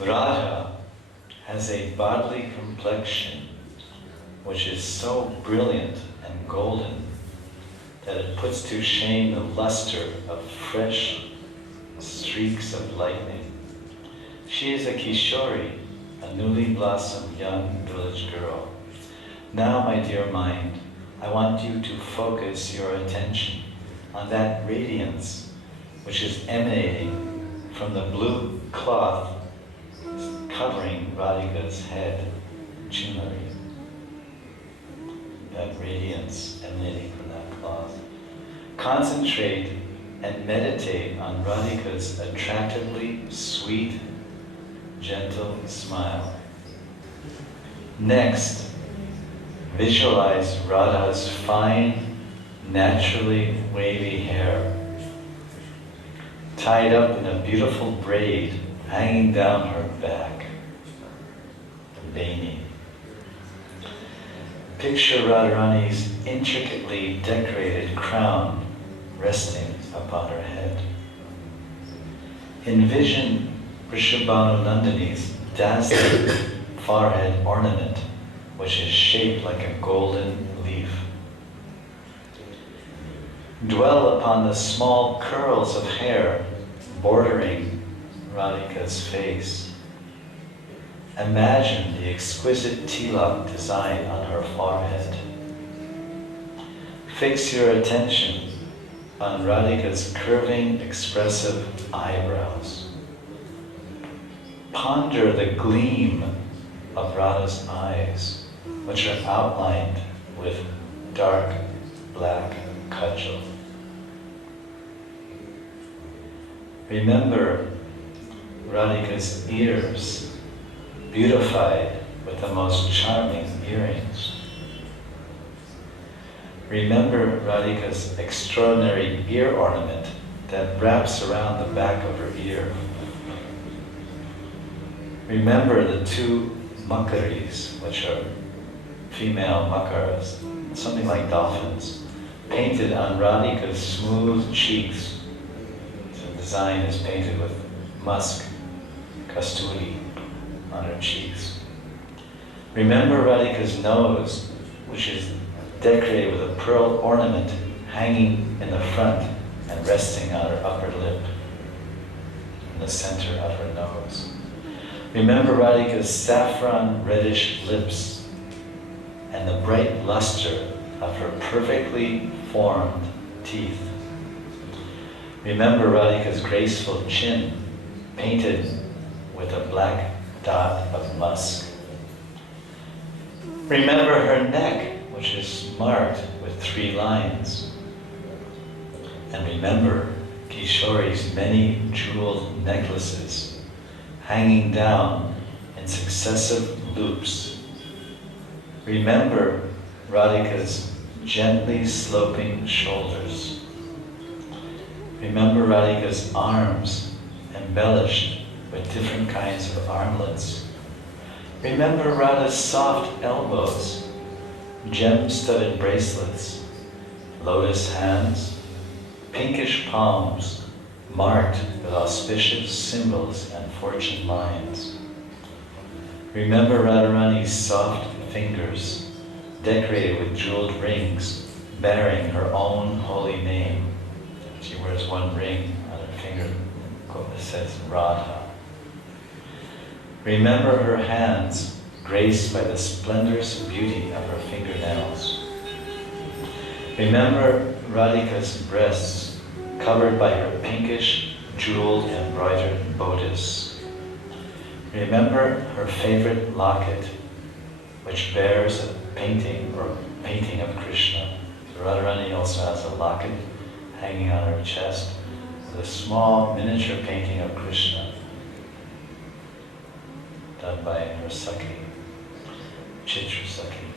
Radha has a bodily complexion which is so brilliant and golden that it puts to shame the luster of fresh streaks of lightning. She is a Kishori, a newly blossomed young village girl. Now, my dear mind, I want you to focus your attention on that radiance which is emanating from the blue cloth covering Radhika's head, Chunari. That radiance emanating from that cloth. Concentrate and meditate on Radhika's attractively sweet, gentle smile. Next, visualize Radha's fine, naturally wavy hair, tied up in a beautiful braid hanging down her back, the beni. Picture Radharani's intricately decorated crown resting upon her head. Envision Vrishabhanu Nandini's dazzling forehead ornament, which is shaped like a golden leaf. Dwell upon the small curls of hair bordering Radhika's face. Imagine the exquisite tilak design on her forehead. Fix your attention on Radhika's curving, expressive eyebrows. Ponder the gleam of Radha's eyes, which are outlined with dark black kajal. Remember Radhika's ears, beautified with the most charming earrings. Remember Radhika's extraordinary ear ornament that wraps around the back of her ear. Remember the two makaris, which are female makaras, something like dolphins, painted on Radhika's smooth cheeks. The design is painted with musk, kasturi, on her cheeks. Remember Radhika's nose, which is decorated with a pearl ornament hanging in the front and resting on her upper lip, in the center of her nose. Remember Radhika's saffron reddish lips and the bright luster of her perfectly formed teeth. Remember Radhika's graceful chin, painted with a black dot of musk. Remember her neck, which is marked with 3 lines. And remember Kishori's many jeweled necklaces hanging down in successive loops. Remember Radhika's gently sloping shoulders. Remember Radhika's arms embellished with different kinds of armlets. Remember Radha's soft elbows, gem-studded bracelets, lotus hands, pinkish palms marked with auspicious symbols and fortune lines. Remember Radharani's soft fingers, decorated with jeweled rings, bearing her own holy name. She wears one ring on her finger that says Radha. Remember her hands, graced by the splendorous beauty of her fingernails. Remember Radhika's breasts, covered by her pinkish, jeweled, embroidered bodice. Remember her favorite locket, which bears a painting of Kṛṣṇa. So Radharani also has a locket hanging on her chest with a small miniature painting of Kṛṣṇa done by her Sakhi, Chitra Sakhi.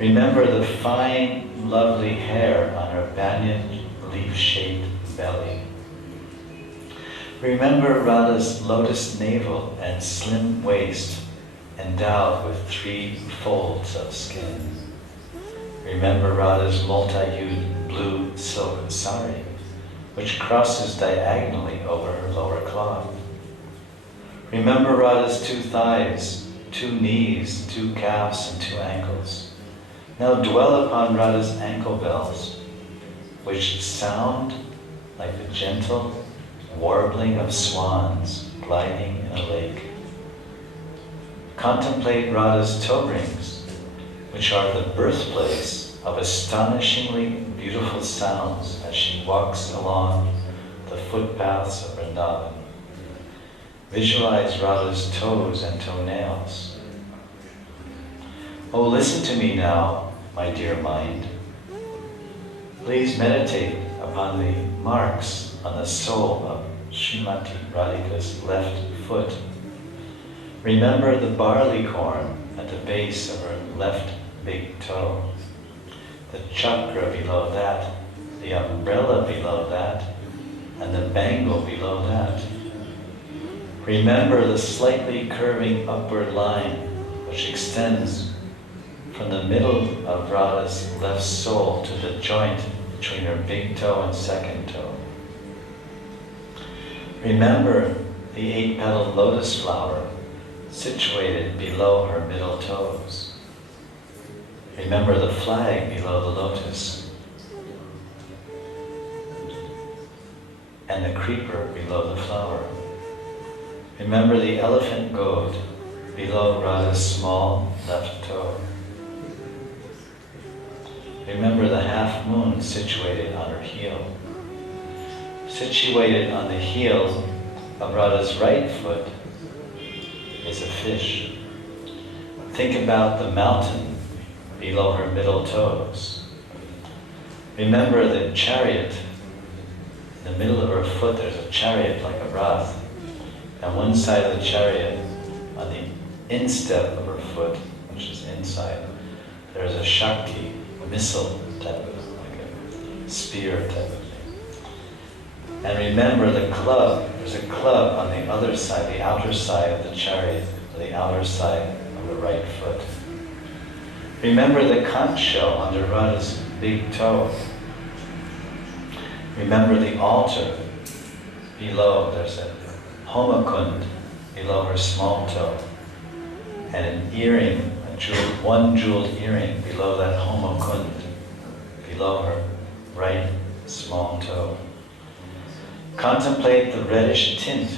Remember the fine, lovely hair on her banyan leaf-shaped belly. Remember Radha's lotus navel and slim waist endowed with 3 folds of skin. Remember Radha's multi-hued blue silk sari, which crosses diagonally over her lower cloth. Remember Radha's 2 thighs, 2 knees, 2 calves, and 2 ankles. Now dwell upon Radha's ankle bells, which sound like the gentle warbling of swans gliding in a lake. Contemplate Radha's toe rings, which are the birthplace of astonishingly beautiful sounds as she walks along the footpaths of Vrindavan. Visualize Radha's toes and toenails. Oh, listen to me now, my dear mind. Please meditate upon the marks on the sole of Srimati Radhika's left foot. Remember the barley corn at the base of her left big toe, the chakra below that, the umbrella below that, and the bangle below that. Remember the slightly curving upward line which extends from the middle of Radha's left sole to the joint between her big toe and second toe. Remember the 8-petaled lotus flower situated below her middle toes. Remember the flag below the lotus and the creeper below the flower. Remember the elephant goad below Radha's small left toe. Remember the half moon situated on her heel. Situated on the heel of Radha's right foot is a fish. Think about the mountain below her middle toes. Remember the chariot. In the middle of her foot there's a chariot like a rath. On one side of the chariot, on the instep of her foot, which is inside, there's a Shakti, a missile type of, like a spear type of thing. And remember the club, there's a club on the other side, the outer side of the chariot, the outer side of the right foot. Remember the conch shell under Radha's big toe. Remember the altar below, there's a homakund below her small toe, and an earring, one jeweled earring below that homakund, below her right small toe. Contemplate the reddish tint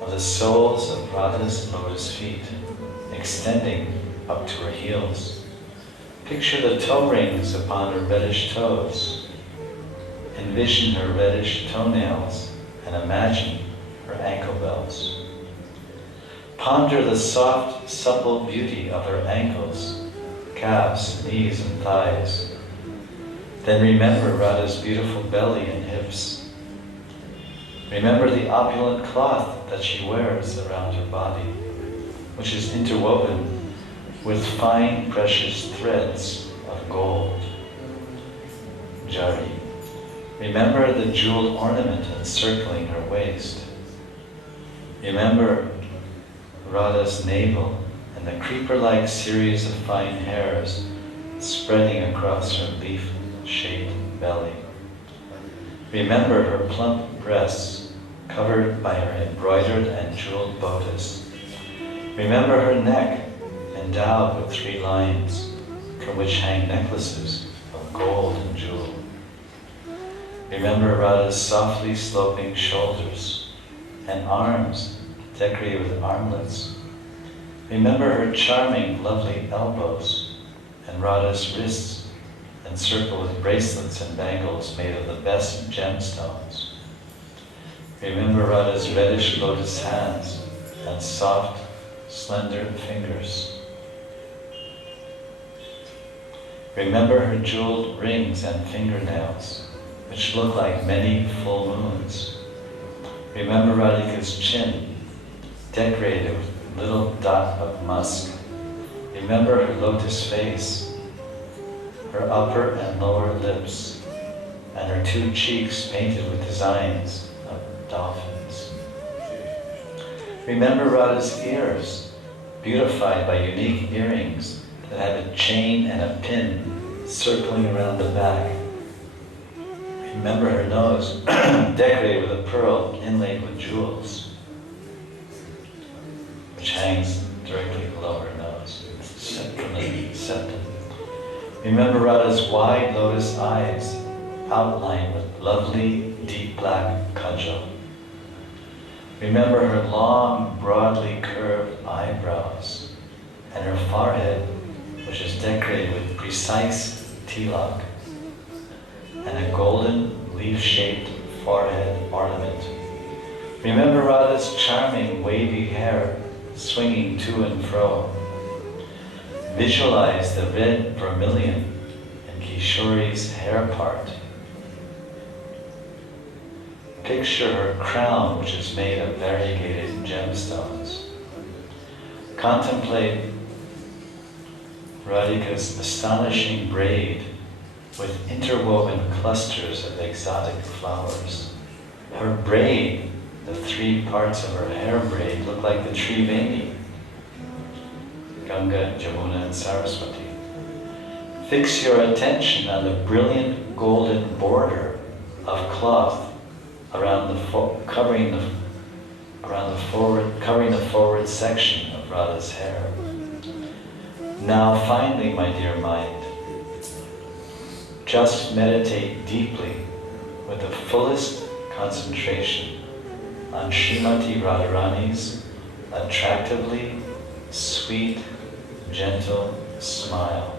of the soles of Radha's lotus feet, extending up to her heels. Picture the toe rings upon her reddish toes. Envision her reddish toenails and imagine her ankle bells. Ponder the soft, supple beauty of her ankles, calves, knees, and thighs. Then remember Radha's beautiful belly and hips. Remember the opulent cloth that she wears around her body, which is interwoven with fine, precious threads of gold. Jari. Remember the jeweled ornament encircling her waist. Remember Radha's navel and the creeper-like series of fine hairs spreading across her leaf-shaped belly. Remember her plump breasts covered by her embroidered and jeweled bodice. Remember her neck endowed with 3 lines from which hang necklaces of gold and jewel. Remember Radha's softly sloping shoulders and arms decorated with armlets. Remember her charming, lovely elbows and Radha's wrists encircled with bracelets and bangles made of the best gemstones. Remember Radha's reddish lotus hands and soft, slender fingers. Remember her jeweled rings and fingernails, which look like many full moons. Remember Radhika's chin, decorated with a little dot of musk. Remember her lotus face, her upper and lower lips, and her 2 cheeks painted with designs of dolphins. Remember Radha's ears, beautified by unique earrings that have a chain and a pin circling around the back. Remember her nose, decorated with a pearl inlaid with jewels. hangs directly below her nose, from the septum. Remember Radha's wide lotus eyes, outlined with lovely, deep black kajal. Remember her long, broadly curved eyebrows, and her forehead, which is decorated with precise tilak, and a golden, leaf-shaped forehead ornament. Remember Radha's charming, wavy hair, swinging to and fro. Visualize the red vermilion in Kishori's hair part. Picture her crown, which is made of variegated gemstones. Contemplate Radhika's astonishing braid with interwoven clusters of exotic flowers. Her braid, the three parts of her hair braid, look like the Triveni, Ganga, Jamuna, and Saraswati. Fix your attention on the brilliant golden border of cloth around covering the forward section of Radha's hair. Now finally, my dear mind, just meditate deeply with the fullest concentration on Srimati Radharani's attractively sweet, gentle smile.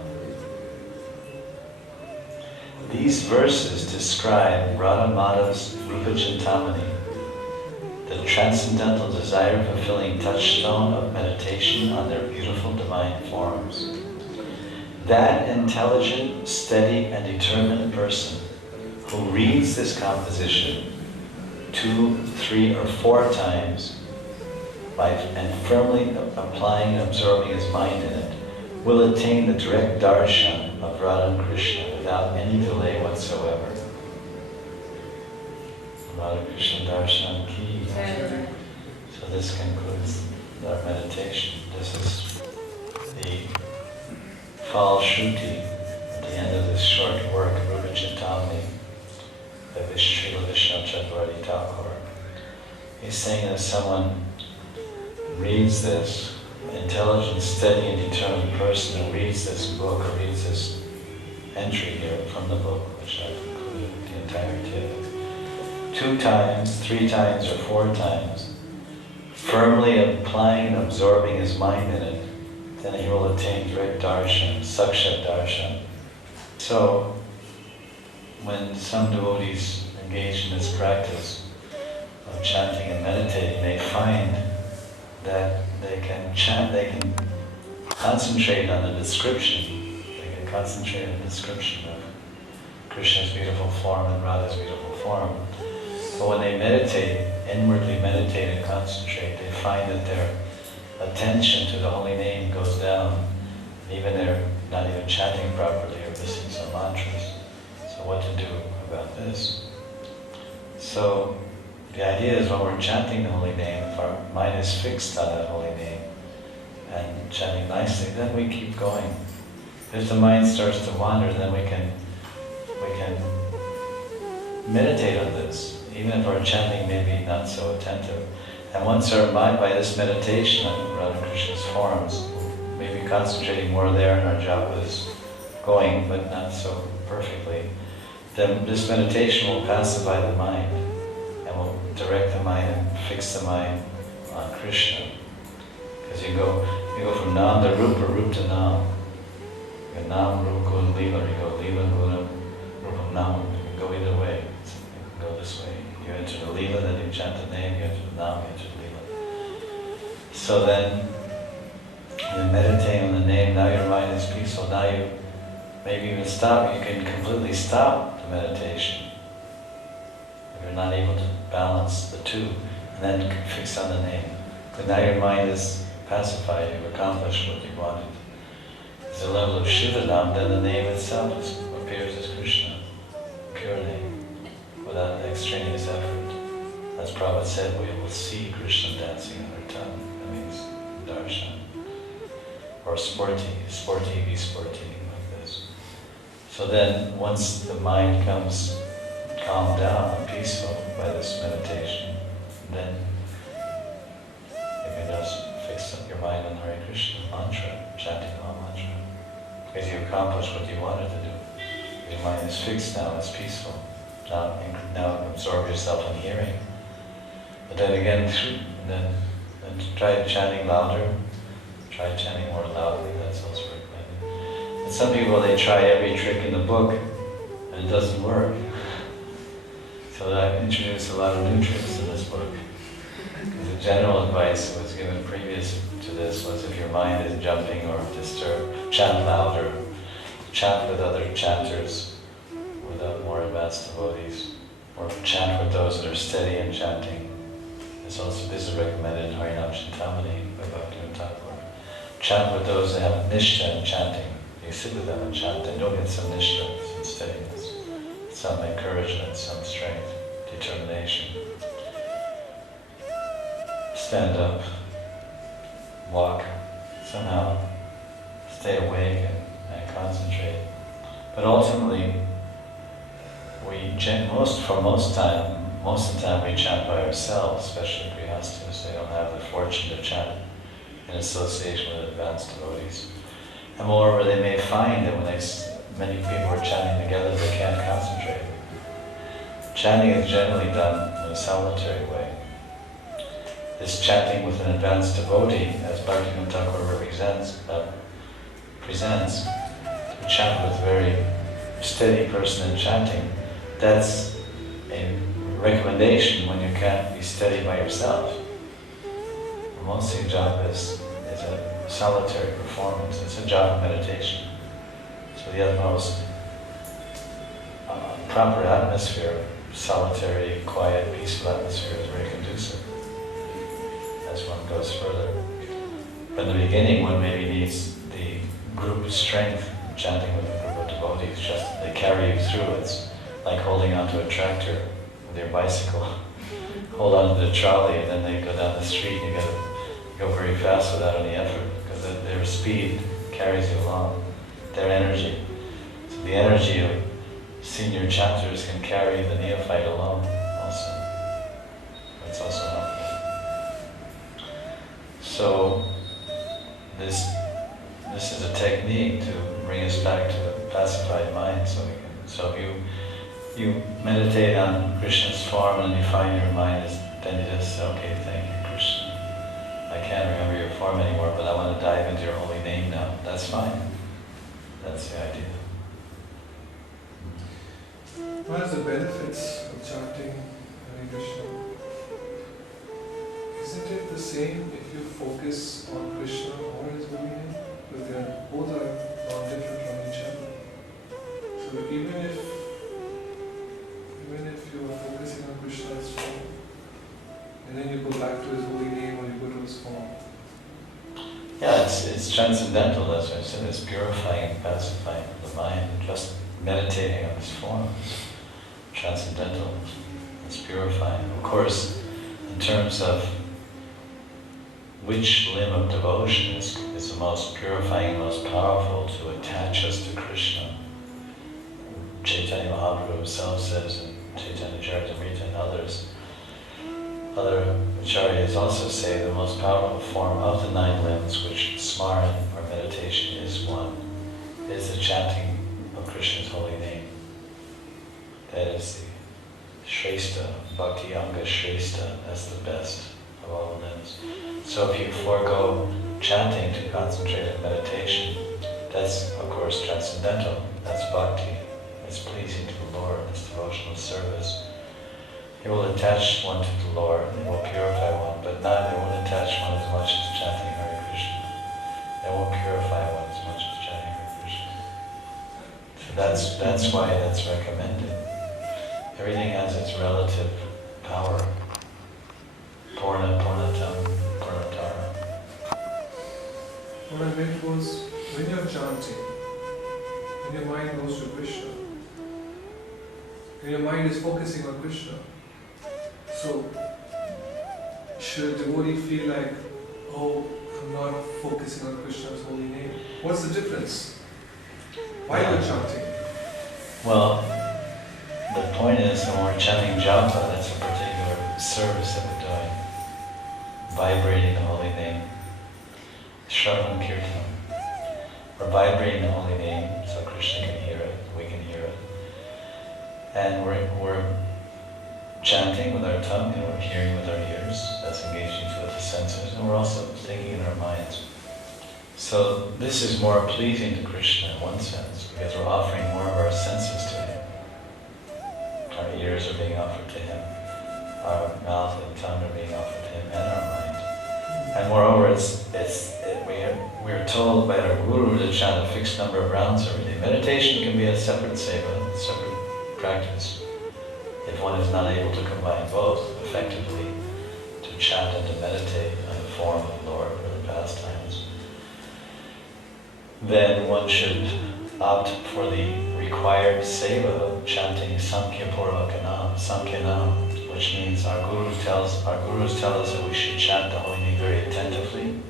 These verses describe Radha Madhav's Rupa Chintamani, the transcendental desire-fulfilling touchstone of meditation on their beautiful divine forms. That intelligent, steady, and determined person who reads this composition 2, 3, or 4 times and firmly applying and absorbing his mind in it will attain the direct darshan of Radha and Kṛṣṇa without any delay whatsoever. Radha Kṛṣṇa darshan ki. So this concludes our meditation. This is the Fal Shruti at the end of this short work, Rupa Chintamani, by Srila Vishnu Chakravarti Thakur. He's saying that someone reads this, an intelligent, steady, and determined person who reads this book, or reads this entry here from the book, which I've included the entirety of it, 2 times, 3 times, or 4 times, firmly applying and absorbing his mind in it, then he will attain direct darshan, sakshat darshan. So, when some devotees engage in this practice of chanting and meditating, they find that they can chant, they can concentrate on the description, they can concentrate on the description of Krishna's beautiful form and Radha's beautiful form. But when they meditate, inwardly meditate and concentrate, they find that their attention to the holy name goes down. Even they're not even chanting properly or listening to some mantras. So what to do about this? So the idea is when we're chanting the holy name, if our mind is fixed on that holy name and chanting nicely, then we keep going. If the mind starts to wander, then we can meditate on this, even if our chanting may be not so attentive. And once our mind, by this meditation on Radha Krishna's forms, maybe concentrating more there and our japa is going, but not so perfectly, then this meditation will pacify the mind and will direct the mind and fix the mind on Krishna. Because you go from Nam to Rupa, Rupa to Nam. You go Nam, Rupa, Gun, Lila, or you go Lila, Guna, Rupa, Nam. You can go either way. You can go this way. You enter the Lila, then you chant the name, you enter the Nam, you enter the Lila. So then, you meditate on the name, now your mind is peaceful, now you maybe even stop, you can completely stop the meditation. If you're not able to balance the two, and then fix on the name. But now your mind is pacified, you've accomplished what you wanted. There's a level of Shivanam, then the name itself appears as Kṛṣṇa, pure name, without extraneous effort. As Prabhupada said, we will see Kṛṣṇa dancing on our tongue. That means darshan. Or sporti, like this. So then, once the mind comes calmed down and peaceful by this meditation, then you can just fix your mind on Hare Krishna mantra, chanting Maha mantra. Because you accomplished what you wanted to do. Your mind is fixed now, it's peaceful. Now absorb yourself in hearing. But then again, then try chanting louder, try chanting more loudly, that's also recommended. And some people, they try every trick in the book, and it doesn't work. So I've introduced a lot of new tricks in this book. The general advice that was given previous to this was if your mind is jumping or disturbed, chant louder, chant with other chanters, with more advanced devotees, or chant with those that are steady in chanting. This is recommended in Harinam Chintamani by Bhaktivinoda Thakur. Chant with those that have nishta in chanting. You sit with them and chant, and you'll get some nishta, some steadiness, some encouragement, some strength, determination. Stand up, walk, somehow stay awake and concentrate. But ultimately, most of the time we chant by ourselves, especially grihastas. They don't have the fortune to chant in association with advanced devotees. And moreover, they may find that when many people are chanting together, they can't concentrate. Chanting is generally done in a solitary way. This chanting with an advanced devotee, as Bhaktivinoda Thakur presents, to chant with a very steady person in chanting, that's a recommendation when you can't be steady by yourself. The Mosik japa is a solitary performance, it's a japa meditation. So the utmost proper atmosphere, solitary, quiet, peaceful atmosphere is very conducive as one goes further. But in the beginning, one maybe needs the group strength, chanting with a group of devotees, just they carry you through. It's like holding onto a tractor with your bicycle. Hold onto the trolley and then they go down the street and you gotta go very fast without any effort because their speed carries you along, their energy. So the energy of senior chanters can carry the neophyte along also. That's also helpful. So this is a technique to bring us back to a pacified mind. So if you meditate on Krishna's form and you find your mind is, then you just say, okay, thank you, Krishna. I can't remember your form anymore, but I want to dive into your holy name now. That's fine. That's the idea. What are the benefits of chanting Hare Krishna? Isn't it the same if you focus on Krishna or his holy name? Because both are non-different from each other. So even if you are focusing on Krishna's form, and then you go back to his holy name or you go to his form. Yeah, it's transcendental, that's what I said. It's purifying and pacifying the mind. Just meditating on his form. Transcendental. It's purifying. Of course, in terms of which limb of devotion is the most purifying and most powerful to attach us to Krishna. Chaitanya Mahaprabhu himself says, and Chaitanya Charitamrita and other acharyas also say the most powerful form of the 9 limbs, which smaran or meditation is one, is the chanting of Krishna's holy name. That is the Shrestha, Bhakti Anga Shrestha, that's the best of all the limbs. So if you forego chanting to concentrate on meditation, that's of course transcendental, that's bhakti, it's pleasing to the Lord, it's devotional service. It will attach one to the Lord, it will purify one, but it won't attach one as much as chanting Hare Krishna. It won't purify one as much as chanting Hare Krishna. So that's why that's recommended. Everything has its relative power. Purna, Purnatam, Purnatara. What I meant was, when you're chanting, when your mind goes to Krishna, when your mind is focusing on Krishna, so should a devotee feel like, oh, I'm not focusing on Krishna's holy name? What's the difference? Why are you chanting? Well, the point is, when we're chanting japa, that's a particular service that we're doing. Vibrating the holy name, Shravan Kirtan. We're vibrating the holy name so Kṛṣṇa can hear it, we can hear it. And we're chanting with our tongue and we're hearing with our ears. That's engaging with the senses. And we're also thinking in our minds. So this is more pleasing to Kṛṣṇa in one sense because we're offering more of our senses to Him. Our ears are being offered to Him. Our mouth and tongue are being offered to Him and our mind. And moreover, we're told by our Guru to chant a fixed number of rounds every day. Meditation can be a separate seva, separate practice. If one is not able to combine both effectively, to chant and to meditate on the form of the Lord or the pastimes, then one should opt for the required seva of chanting Sankyanam, which means our gurus tell us that we should chant the holy name very attentively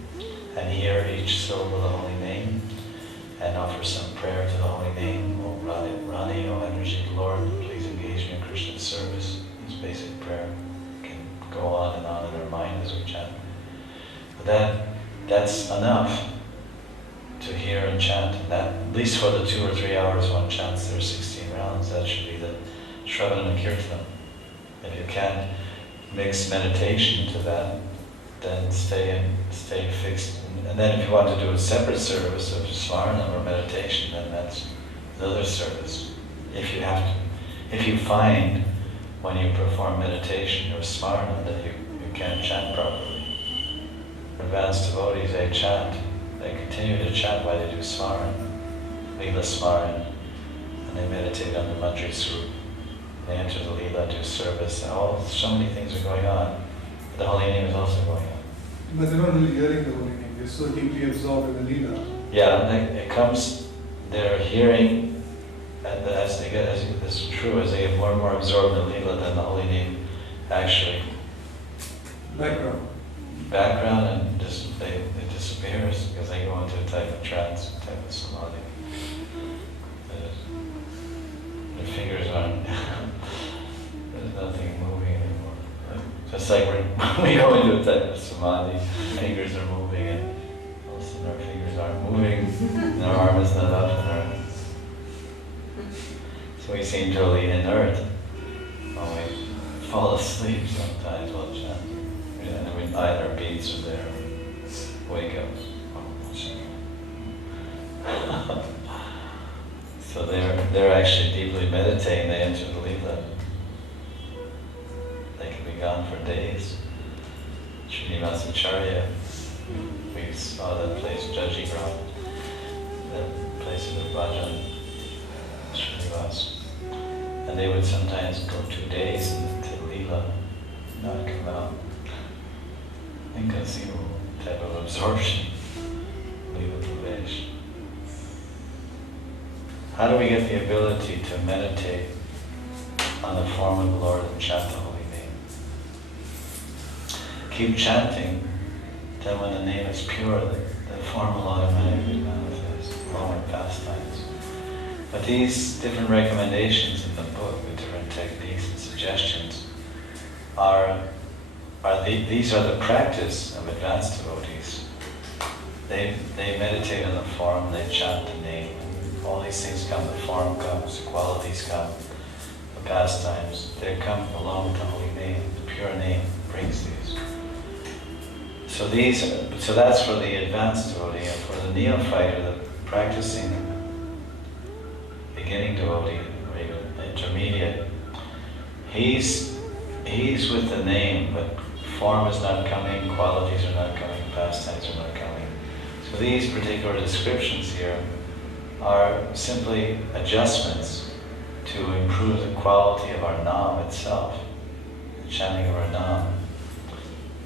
and hear each syllable of the holy name and offer some prayer to the holy name. O Rani, O energetic Lord, please engage me in Krishna's service. This basic prayer can go on in our mind as we chant. But that's enough to hear and chant. And that, at least for the 2 or 3 hours one chants their 16 rounds, that should be the Shravan Kirtan. If you can't mix meditation to that, then stay fixed. And then if you want to do a separate service of Smarana or meditation, then that's another service. If you find when you perform meditation or Smarana that you can't chant properly. Advanced devotees, they chant. They continue to chant while they do Smarana, Leela Smarana, and they meditate on the Mantri Swarup. They enter the Leela, do service, so many things are going on. The holy name is also going on. But they're not really hearing the holy name, they're so deeply absorbed in the Leela. Yeah, they're hearing, and as this is true, as they get more and more absorbed in the Leela, then the holy name actually background and it disappears because they go into a type of trance, type of samadhi. Their fingers aren't, there's nothing moving anymore. Just like we go into a type of samadhi, fingers are moving and all of a sudden our fingers aren't moving and our arm is not up so we seem totally inert when we fall asleep sometimes while chanting. And our beats are there, wake up. So they're actually deeply meditating, they enter the Leela. They can be gone for days. Srinivasacharya, we saw that place, Jajigram, that place in the Bhajan, Srinivas. And they would sometimes go 2 days into Leela, not come out. Inconceivable type of absorption, Leela Pravesh. How do we get the ability to meditate on the form of the Lord and chant the holy name? Keep chanting, then when the name is pure, the form will automatically manifest, along with pastimes. But these different recommendations in the book, with different techniques and suggestions, these are the practice of advanced devotees. They meditate on the form, they chant the name. All these things come, the form comes, the qualities come, the pastimes. They come along with the holy name, the pure name brings these. So that's for the advanced devotee, and for the neophyte or the practicing beginning devotee or even intermediate, he's with the name, but form is not coming, qualities are not coming, pastimes are not coming. So these particular descriptions here are simply adjustments to improve the quality of our nam itself, the chanting of our nam.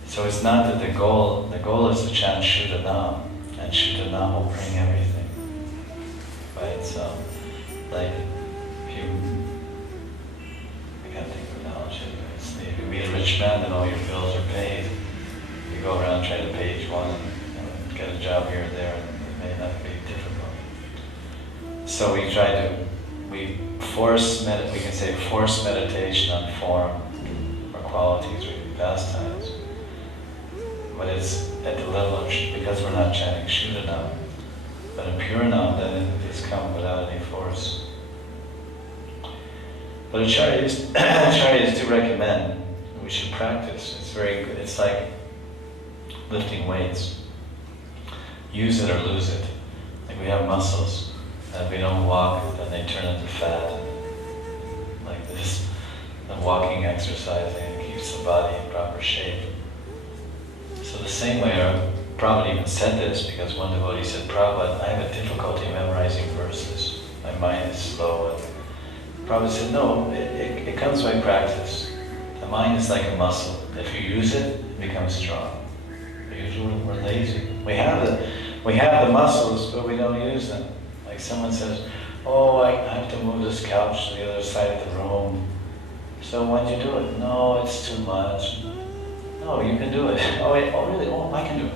So it's not that the goal is to chant Shuddha Nam, and Shuddha Nam will bring everything by itself. Like if you, I can't think of an analogy, if you meet a rich man and all your bills are paid, you go around trying to pay each one and get a job here or there, and it may not be difficult. So we can say force meditation on form or qualities or pastimes. but it's at the level of, because we're not chanting Shuddha now, but in pure Nam, then it has come without any force. But acharyas do recommend we should practice. It's very good. It's like lifting weights. Use it or lose it. Like we have muscles, and if we don't walk, then they turn into fat. Like this, the walking exercising keeps the body in proper shape. So the same way, Prabhupada even said this, because one devotee said, Prabhupada, I have a difficulty memorizing verses. My mind is slow. And Prabhupada said, no, it comes by practice. The mind is like a muscle. If you use it, it becomes strong. Usually we're lazy. We have the muscles, but we don't use them. Like someone says, oh, I have to move this couch to the other side of the room. So why'd you do it? No, it's too much. No, you can do it. Oh, wait, oh really? Oh, I can do it.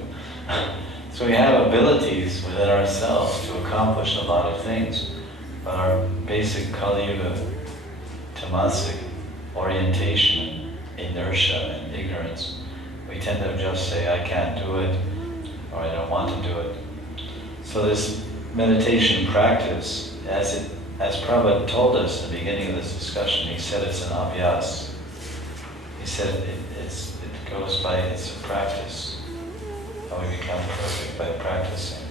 So we have abilities within ourselves to accomplish a lot of things, but our basic Kali Yuga, tamasic orientation, inertia, and ignorance, we tend to just say, I can't do it, or I don't want to do it. So this meditation practice, as Prabhupada told us in the beginning of this discussion, he said it's an abhyas. He said it goes by, it's a practice. How we become perfect by practicing.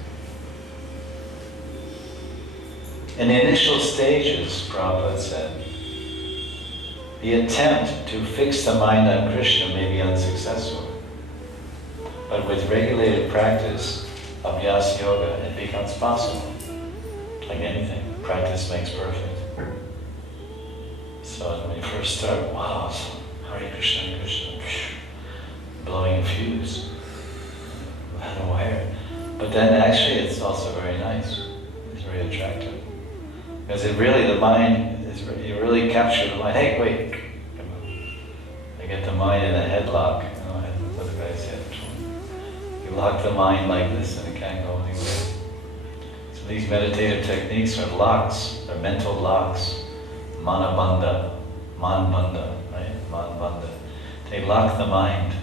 In the initial stages, Prabhupada said, the attempt to fix the mind on Krishna may be unsuccessful. But with regulated practice, abhyas yoga, it becomes possible. Like anything, practice makes perfect. So when you first start, wow, Hare Krishna, Hare Krishna, blowing a fuse, out of wire. But then actually it's also very nice. It's very attractive. Because it really, the mind, you really capture the mind. Hey, wait. I get the mind in a headlock. You know, what the guy said. You lock the mind like this and it can't go anywhere. So these meditative techniques are locks. They're mental locks. Manabandha. Manbandha, right? Manbandha. They lock the mind.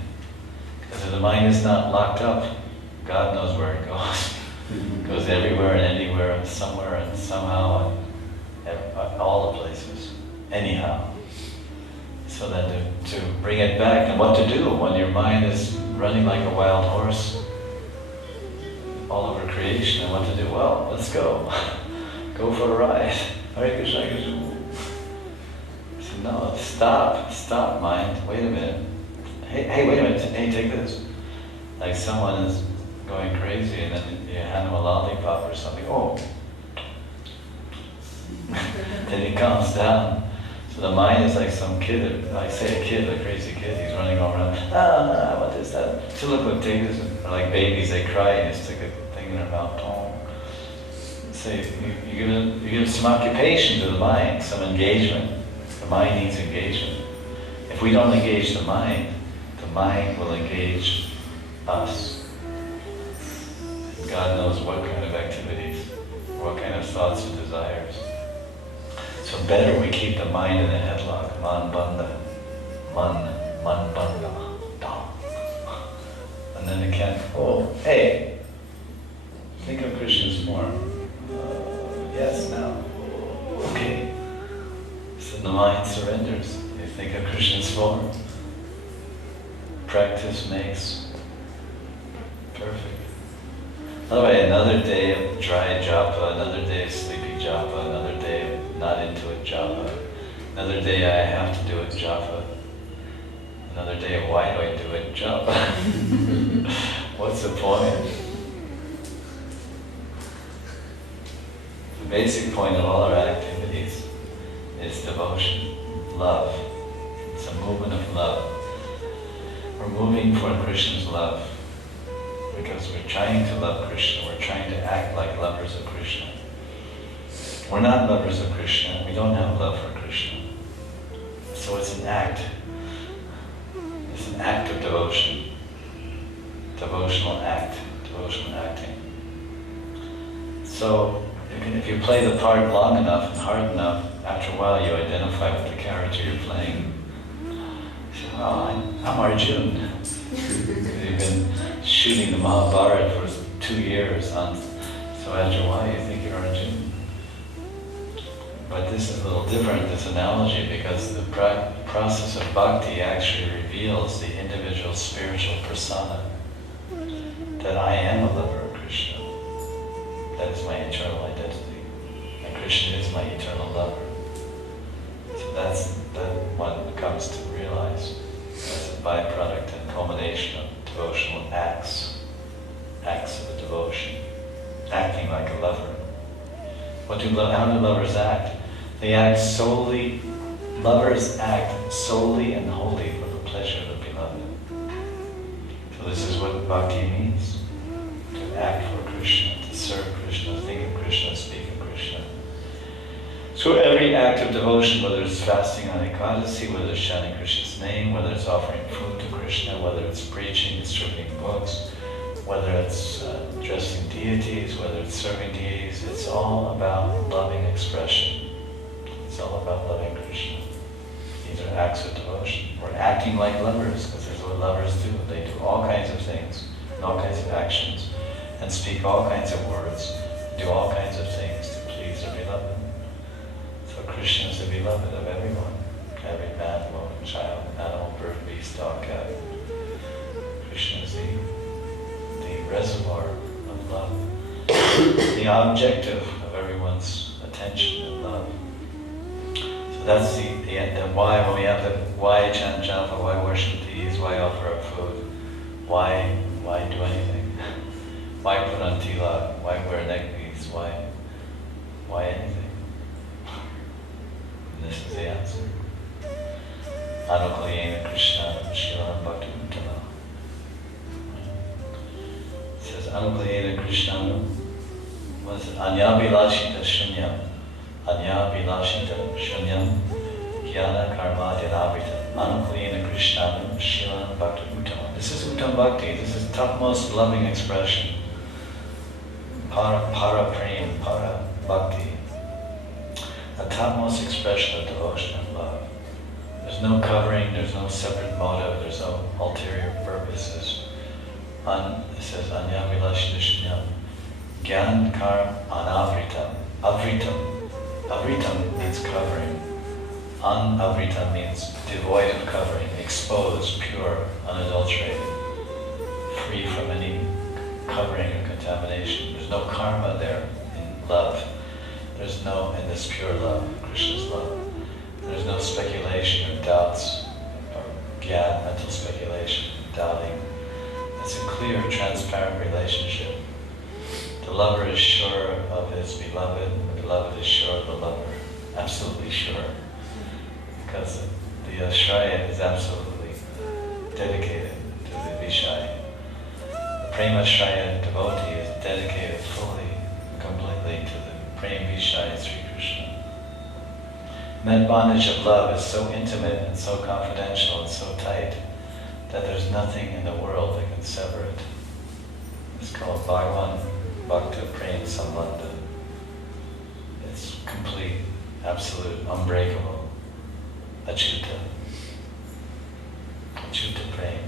Because if the mind is not locked up, God knows where it goes. It goes everywhere and anywhere and somewhere and somehow and all the places, anyhow. So then to bring it back, and what to do when your mind is running like a wild horse all over creation, and what to do? Well, let's go. Go for a ride. Hare Krishna, Hare Krishna. So no, stop mind, wait a minute. Hey, wait a minute, hey, take this. Like someone is going crazy and then you hand him a lollipop or something, oh. Then he calms down. So the mind is like some kid, I say a kid, a crazy kid, he's running all around, I want this, that. So look, take this. Or like babies, they cry and you stick a thing in their mouth. So you give some occupation to the mind, some engagement. The mind needs engagement. If we don't engage the mind will engage us. God knows what kind of activities, what kind of thoughts and desires. So better we keep the mind in a headlock, man bandha, man bandha, and then it can't, oh, hey, think of Krishna's form. Yes, now, okay. So the mind surrenders. You think of Krishna's form. Practice makes perfect. By the way, another day of dry japa, another day of sleepy japa, another day of not into it japa, another day I have to do it japa, another day of why do I do it japa? What's the point? The basic point of all our activities is devotion, love. It's a movement of love. We're moving for Krishna's love because we're trying to love Krishna. We're trying to act like lovers of Krishna. We're not lovers of Krishna. We don't have love for Krishna. So it's an act. It's an act of devotion. Devotional act. Devotional acting. So if you play the part long enough and hard enough, after a while you identify with the character you're playing. You say, well, I'm Arjuna. You've been shooting the Mahabharata for 2 years on, so after why you think you're Arjuna? But this is a little different, this analogy, because the process of bhakti actually reveals the individual spiritual persona, that I am a lover of Krishna. That is my eternal identity. And Krishna is my eternal lover. So that's one comes to realize as a byproduct and culmination of devotional acts of devotion, acting like a lover. How do lovers act? They act solely, lovers act solely and wholly for the pleasure of the beloved. So this is what bhakti means. To act for Krishna, to serve Krishna, think of Krishna, speak of Krishna. So every act of devotion, whether it's fasting on Ekadasi, whether it's chanting Krishna's name, whether it's offering food to Krishna, whether it's preaching, distributing books, whether it's addressing deities, whether it's serving deities, it's all about loving expression. It's all about loving Krishna. These are acts of devotion. We're acting like lovers, because that's what lovers do. They do all kinds of things, and all kinds of actions, and speak all kinds of words, do all kinds of things to please their beloved. So Krishna is the beloved of everyone. Every man, woman, child, animal, bird, beast, dog, cat. Krishna is the reservoir of love, the objective of everyone's attention and love. So that's the why, when we have the why chant japa, why worship these, why offer up food, why do anything, why put on tilak, why wear neck beads, why anything. And this is the answer. Anukalyena Krishna Shilam Bhakti Uttama. It says Anukalyena Krishna was Anyabilashita Shunyam. Anyabilashita Shunyam Jnana Karma Dhyana Anukalyena Krishna Shilam Bhakti Uttama. This is Uttam Bhakti. This is topmost loving expression. Para Prem, Para Bhakti. A topmost expression of devotion and love. There's no covering, there's no separate motive, there's no ulterior purposes. It says, Anyavilashidishnyam, Gyan Karm Anavritam. Avritam means covering. Anavritam means devoid of covering, exposed, pure, unadulterated, free from any covering or contamination. There's no karma there in love. There's no, in this pure love, Krishna's love. There's no speculation or doubts, or gyan, mental speculation, doubting. It's a clear, transparent relationship. The lover is sure of his beloved, the beloved is sure of the lover. Absolutely sure. Because the Ashraya is absolutely dedicated to the Vishaya. The Prema Ashraya devotee is dedicated fully, completely to the Prema Vishaya Sri Krishna. And that bondage of love is so intimate and so confidential and so tight that there's nothing in the world that can sever it. It's called Bhagavan Bhakta Prem Sambandha. It's complete, absolute, unbreakable, Achyuta. Achyuta Prem.